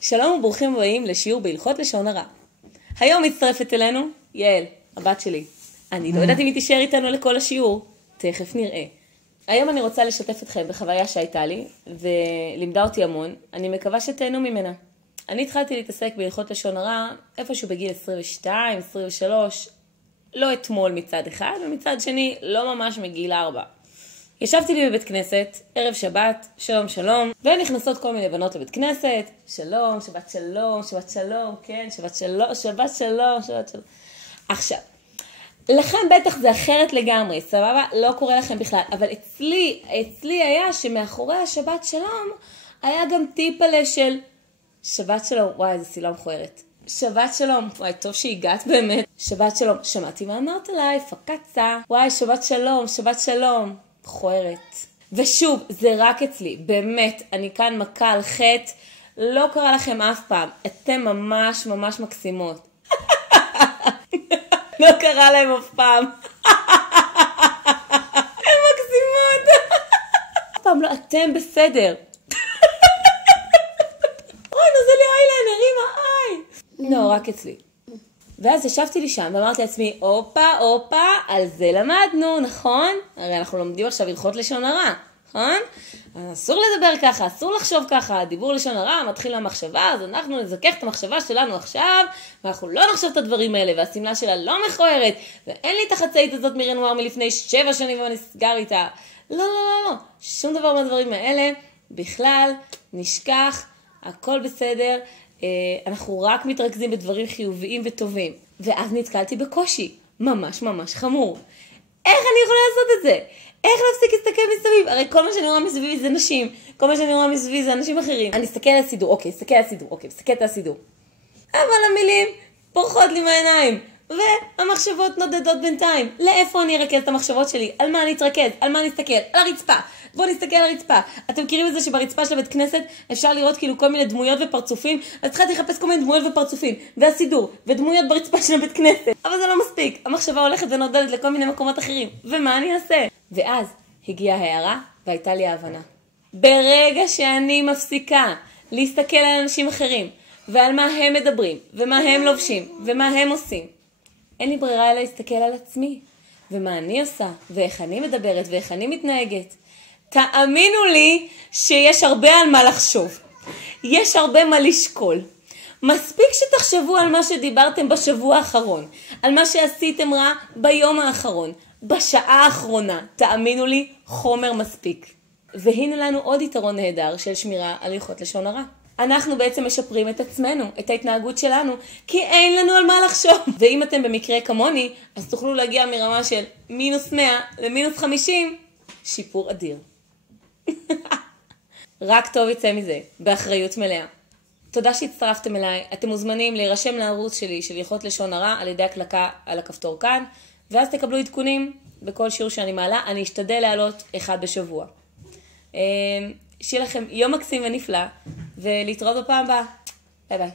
שלום וברוכים הבאים לשיעור בהלכות לשון הרע. היום מצטרפת אלינו יעל, הבת שלי. אני לא יודעת אם היא תישאר איתנו לכל השיעור, תכף נראה. היום אני רוצה לשתף אתכם בחוויה שהייתה לי, ולימדה אותי המון. אני מקווה שתהנו ממנה. אני התחלתי להתעסק בהלכות לשון הרע איפשהו בגיל 22, 23, לא אתמול מצד אחד, ומצד שני לא ממש מגיל 4. ישבתי לי בבית כנסת, ערב שבת, שלום שלום, ונכנסות כל מיני בנות לבית כנסת, שלום, שבת שלום, שבת שלום, כן, שבת שלום, שבת שלום, שבת שלום. עכשיו, לכם בטח זה אחרת לגמרי, סבבה? לא קורה לכם בכלל, אבל אצלי היה שמאחורי השבת שלום, היה גם טיפלה של שבת שלום, וואי, איזה סילה מכוערת. שבת שלום, וואי, טוב שהגעת באמת. שבת שלום, שמעתי מה אמרת עליי, פקצה. וואי, שבת שלום, שבת שלום. מכוערת. ושוב, זה רק אצלי, באמת, אני כאן מכה על חטא, לא קרה לכם אף פעם, אתם ממש ממש מקסימות. לא קרה להם אף פעם. הם מקסימות. אף פעם לא, אתם בסדר. אוי, נוזל לי איילנר, אמא, איי. לא, רק אצלי. ואז ישבתי לי שם ואמרתי לעצמי, אופה, על זה למדנו, נכון? הרי אנחנו לומדים עכשיו הלכות לשון הרע, נכון? אסור לדבר ככה, אסור לחשוב ככה, דיבור לשון הרע מתחיל מהמחשבה, אז אנחנו נזכך את המחשבה שלנו עכשיו, ואנחנו לא נחשוב את הדברים האלה, והסמלה שלה לא מכוערת, ואין לי את החצאית הזאת מרנואר מלפני 7 שנים ואני נסגר איתה. לא, שום דבר מהדברים האלה, בכלל, נשכח, הכל בסדר, אנחנו רק מתרכזים בדברים חיוביים וטובים. ואז נתקלתי בקושי, ממש ממש חמור. איך אני יכולה לעשות את זה? איך להפסיק להסתכל מסביב? הרי כל מה שאני רואה מסביבי זה נשים, כל מה שאני רואה מסביבי זה אנשים אחרים. אני אסתכל על הסידור, אוקיי, מסתכל על הסידור. אבל המילים פורחות לי מהעיניים, והמחשבות נודדות בינתיים. לאיפה אני ארכז את המחשבות שלי? על מה אני אתרכז? על מה אני אסתכל? על הרצפה. בואו נסתכל על הרצפה. אתם מכירים את זה שברצפה של בית כנסת אפשר לראות כאילו כל מיני דמויות ופרצופים? אז התחלתי לחפש כל מיני דמויות ופרצופים, והסידור, ודמויות ברצפה של בית כנסת. אבל זה לא מספיק. המחשבה הולכת ונודדת לכל מיני מקומות אחרים. ומה אני אעשה? ואז הגיעה הערה והייתה לי ההבנה. ברגע שאני מפסיקה להסתכל על אנשים אחרים, ועל מה הם מדברים, ומה הם לובשים, ומה הם עושים, אין לי ברירה אלא להסתכל על עצמי, ומה אני עושה, ואיך אני מדברת, ואיך אני מתנהגת. תאמינו לי שיש הרבה על מה לחשוב. יש הרבה מה לשקול. מספיק שתחשבו על מה שדיברתם בשבוע האחרון, על מה שעשיתם רע ביום האחרון, בשעה האחרונה. תאמינו לי, חומר מספיק. והנה לנו עוד יתרון נהדר של שמירה על הלכות לשון הרע. אנחנו בעצם משפרים את עצמנו, את ההתנהגות שלנו, כי אין לנו על מה לחשוב. ואם אתם במקרה כמוני, אז תוכלו להגיע מרמה של -100 ל-50, שיפור אדיר. רק טוב יצא מזה, באחריות מלאה. תודה שהצטרפתם אליי. אתם מוזמנים להירשם לערוץ שלי של הלכות לשון הרע על ידי הקלקה על הכפתור כאן, ואז תקבלו עדכונים בכל שיעור שאני מעלה. אני אשתדל להעלות 1 בשבוע. שיהיה לכם יום מקסים ונפלא, ולהתראות בפעם הבאה. ביי ביי.